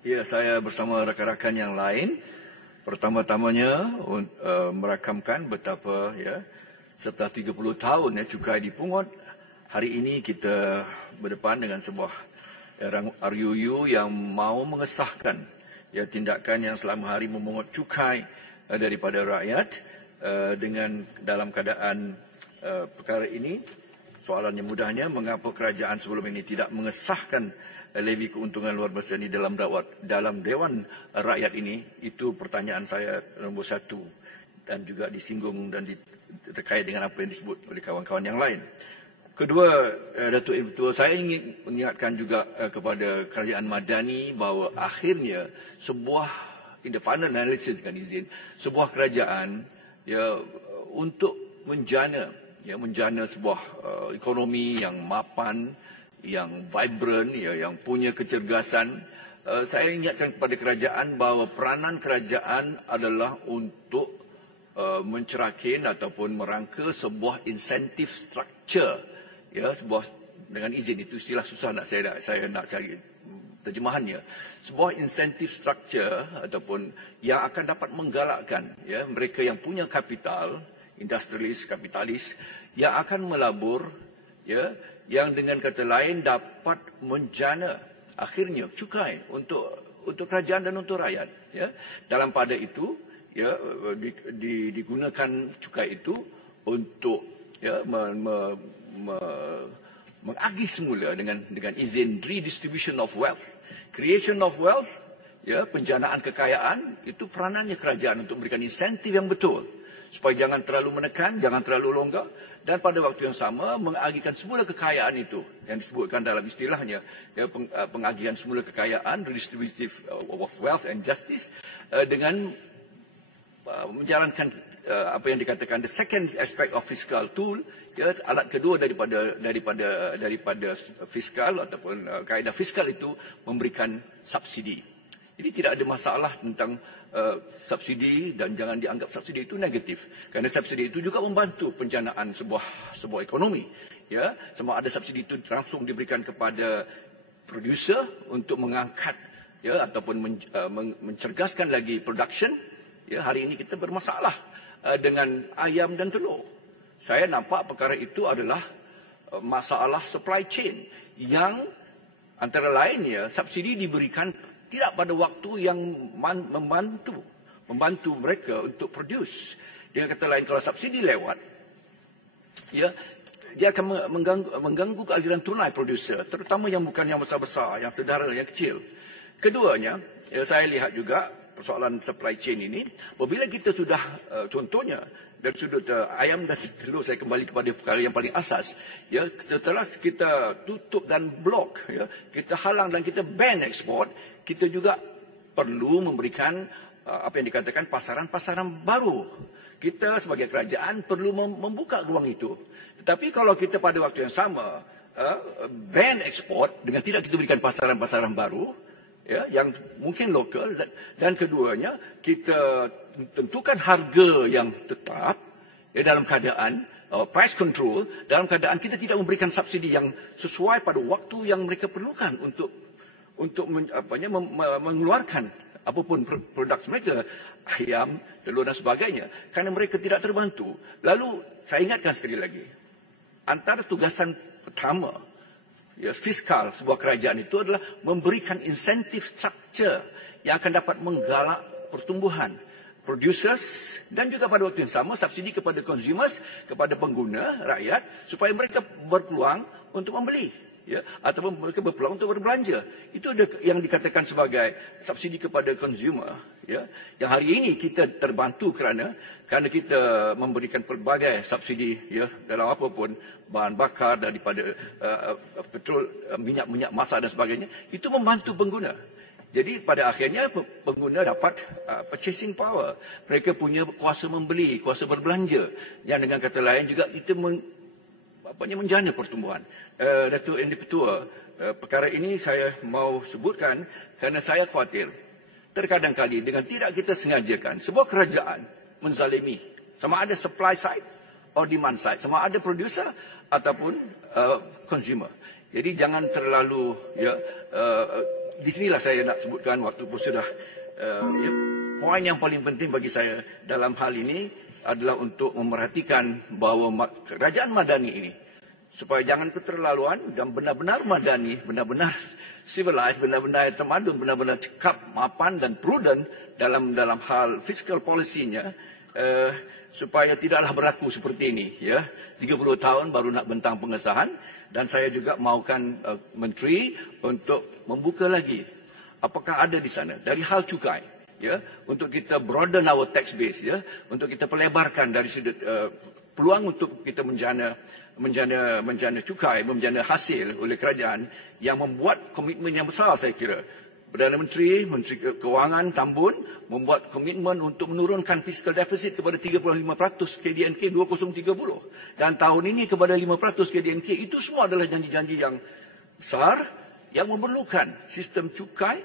Ya, saya bersama rakan-rakan yang lain. Pertama-tamanya merakamkan betapa setelah 30 tahun cukai dipungut, hari ini kita berdepan dengan sebuah RUU yang mahu mengesahkan tindakan yang selama hari memungut cukai daripada rakyat dengan dalam keadaan perkara ini. Soalannya mudahnya, mengapa kerajaan sebelum ini tidak mengesahkan levy keuntungan luar biasa ini dalam Dewan Rakyat ini? Itu pertanyaan saya nombor satu, dan juga disinggung dan terkait dengan apa yang disebut oleh kawan-kawan yang lain. Kedua, Datuk Ibu Ketua, saya ingin mengingatkan juga kepada kerajaan Madani bahawa akhirnya sebuah independent analysis dengan izin, sebuah kerajaan untuk menjana sebuah ekonomi yang mapan, yang vibrant, yang punya kecergasan. Saya ingatkan kepada kerajaan bahawa peranan kerajaan adalah untuk mencerakin ataupun merangka sebuah incentive structure. Sebuah, dengan izin itu istilah susah saya nak cari terjemahannya. Sebuah incentive structure ataupun yang akan dapat menggalakkan mereka yang punya kapital, industrialis, kapitalis, yang akan melabur, yang dengan kata lain dapat menjana akhirnya cukai untuk kerajaan dan untuk rakyat. Dalam pada itu, digunakan cukai itu untuk mengagih semula dengan izin redistribution of wealth, creation of wealth, penjanaan kekayaan. Itu peranannya kerajaan untuk memberikan insentif yang betul supaya jangan terlalu menekan, jangan terlalu longgar, dan pada waktu yang sama mengagihkan semula kekayaan itu yang disebutkan dalam istilahnya pengagihan semula kekayaan, redistributive of wealth and justice, dengan menjalankan apa yang dikatakan the second aspect of fiscal tool, alat kedua daripada fiskal ataupun kaedah fiskal itu memberikan subsidi. Jadi tidak ada masalah tentang subsidi, dan jangan dianggap subsidi itu negatif, kerana subsidi itu juga membantu penjanaan sebuah ekonomi. Sama ada subsidi itu langsung diberikan kepada producer untuk mengangkat ataupun mencergaskan lagi production. Hari ini kita bermasalah dengan ayam dan telur. Saya nampak perkara itu adalah masalah supply chain yang antara lain subsidi diberikan tidak pada waktu yang membantu mereka untuk produce. Dengan kata lain, kalau subsidi lewat, dia akan mengganggu kealiran tunai producer, terutama yang bukan yang besar-besar, yang sederhana, yang kecil. Keduanya, saya lihat juga persoalan supply chain ini, apabila kita sudah contohnya dari sudut ayam dan telur, saya kembali kepada perkara yang paling asas, setelah kita tutup dan blok, kita halang dan kita ban ekspor, kita juga perlu memberikan apa yang dikatakan pasaran-pasaran baru. Kita sebagai kerajaan perlu membuka ruang itu. Tetapi kalau kita pada waktu yang sama ban ekspor dengan tidak kita berikan pasaran-pasaran baru, yang mungkin lokal, dan keduanya kita tentukan harga yang tetap dalam keadaan price control, dalam keadaan kita tidak memberikan subsidi yang sesuai pada waktu yang mereka perlukan untuk mengeluarkan apapun produk mereka, ayam, telur dan sebagainya, kerana mereka tidak terbantu. Lalu saya ingatkan sekali lagi, antara tugasan pertama fiskal sebuah kerajaan itu adalah memberikan insentif structure yang akan dapat menggalak pertumbuhan producers, dan juga pada waktu yang sama subsidi kepada consumers, kepada pengguna rakyat, supaya mereka berpeluang untuk membeli, ataupun mereka berpeluang untuk berbelanja. Itu yang dikatakan sebagai subsidi kepada consumer, yang hari ini kita terbantu kerana kita memberikan pelbagai subsidi dalam apapun bahan bakar, daripada petrol, minyak masak dan sebagainya. Itu membantu pengguna. Jadi pada akhirnya pengguna dapat purchasing power. Mereka punya kuasa membeli, kuasa berbelanja. Yang dengan kata lain juga kita menjana pertumbuhan. Datuk Yang Di-Pertua, perkara ini saya mahu sebutkan kerana saya khawatir terkadang kali dengan tidak kita sengajakan sebuah kerajaan menzalimi sama ada supply side atau demand side, sama ada producer ataupun consumer. Jadi jangan terlalu di sinilah saya nak sebutkan waktu pun sudah poin yang paling penting bagi saya dalam hal ini adalah untuk memerhatikan bahawa kerajaan madani ini supaya jangan keterlaluan dan benar-benar madani, benar-benar civilized, benar-benar termadun, benar-benar cekap, mapan dan prudent dalam hal fiscal policy-nya, supaya tidaklah berlaku seperti ini. 30 tahun baru nak bentang pengesahan, dan saya juga mahukan menteri untuk membuka lagi apakah ada di sana dari hal cukai, untuk kita broaden our tax base, untuk kita perlebarkan dari sudut peluang untuk kita menjana cukai, menjana hasil oleh kerajaan yang membuat komitmen yang besar. Saya kira Perdana Menteri, Menteri Kewangan Tambun membuat komitmen untuk menurunkan fiscal deficit kepada 35% KDNK 2030 dan tahun ini kepada 5% KDNK. Itu semua adalah janji-janji yang besar yang memerlukan sistem cukai,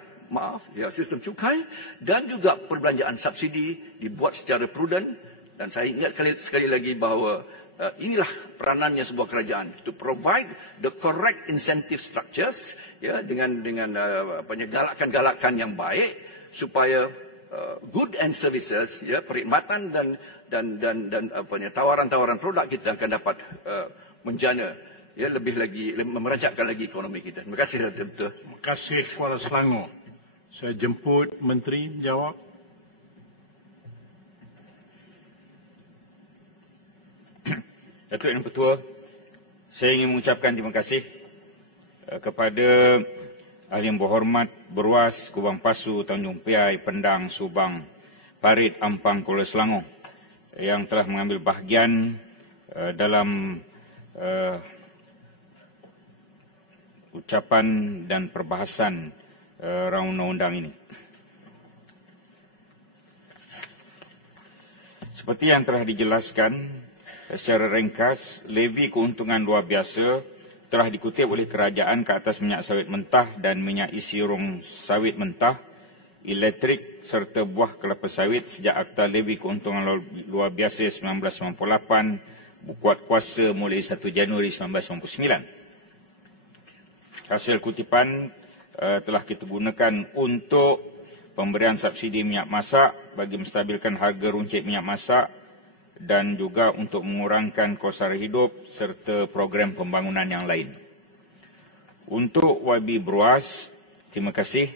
sistem cukai dan juga perbelanjaan subsidi dibuat secara prudent. Dan saya ingat sekali lagi bahawa inilah peranannya sebuah kerajaan, to provide the correct incentive structures, dengan galakan-galakan yang baik supaya good and services, perkhidmatan dan tawaran-tawaran produk kita akan dapat menjana, lebih lagi merajakkan lagi ekonomi kita. Terima kasih, Datuk. Terima kasih Kuala Selangor. Saya jemput Menteri menjawab. Datuk Yang Pertua, saya ingin mengucapkan terima kasih kepada Ahli yang berhormat Beruas, Kubang Pasu, Tanjung Piai, Pendang, Subang, Parit, Ampang, Kuala Selangor yang telah mengambil bahagian dalam ucapan dan perbahasan rancangan undang-undang ini. Seperti yang telah dijelaskan secara ringkas, levy keuntungan luar biasa telah dikutip oleh kerajaan ke atas minyak sawit mentah dan minyak isi rong sawit mentah, elektrik serta buah kelapa sawit sejak Akta Levy Keuntungan Luar Biasa 1998 berkuat kuasa mulai 1 Januari 1999. Hasil kutipan telah kita gunakan untuk pemberian subsidi minyak masak bagi menstabilkan harga runcit minyak masak dan juga untuk mengurangkan kos sara hidup serta program pembangunan yang lain. Untuk YB Beruas, terima kasih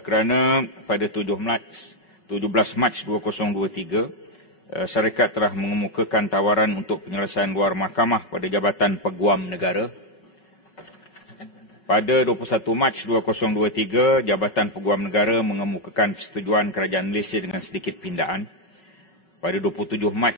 kerana pada 17 Mac 2023, syarikat telah mengemukakan tawaran untuk penyelesaian luar mahkamah pada Jabatan Peguam Negara. Pada 21 Mac 2023, Jabatan Peguam Negara mengemukakan persetujuan kerajaan Malaysia dengan sedikit pindaan. Pada 27 Mac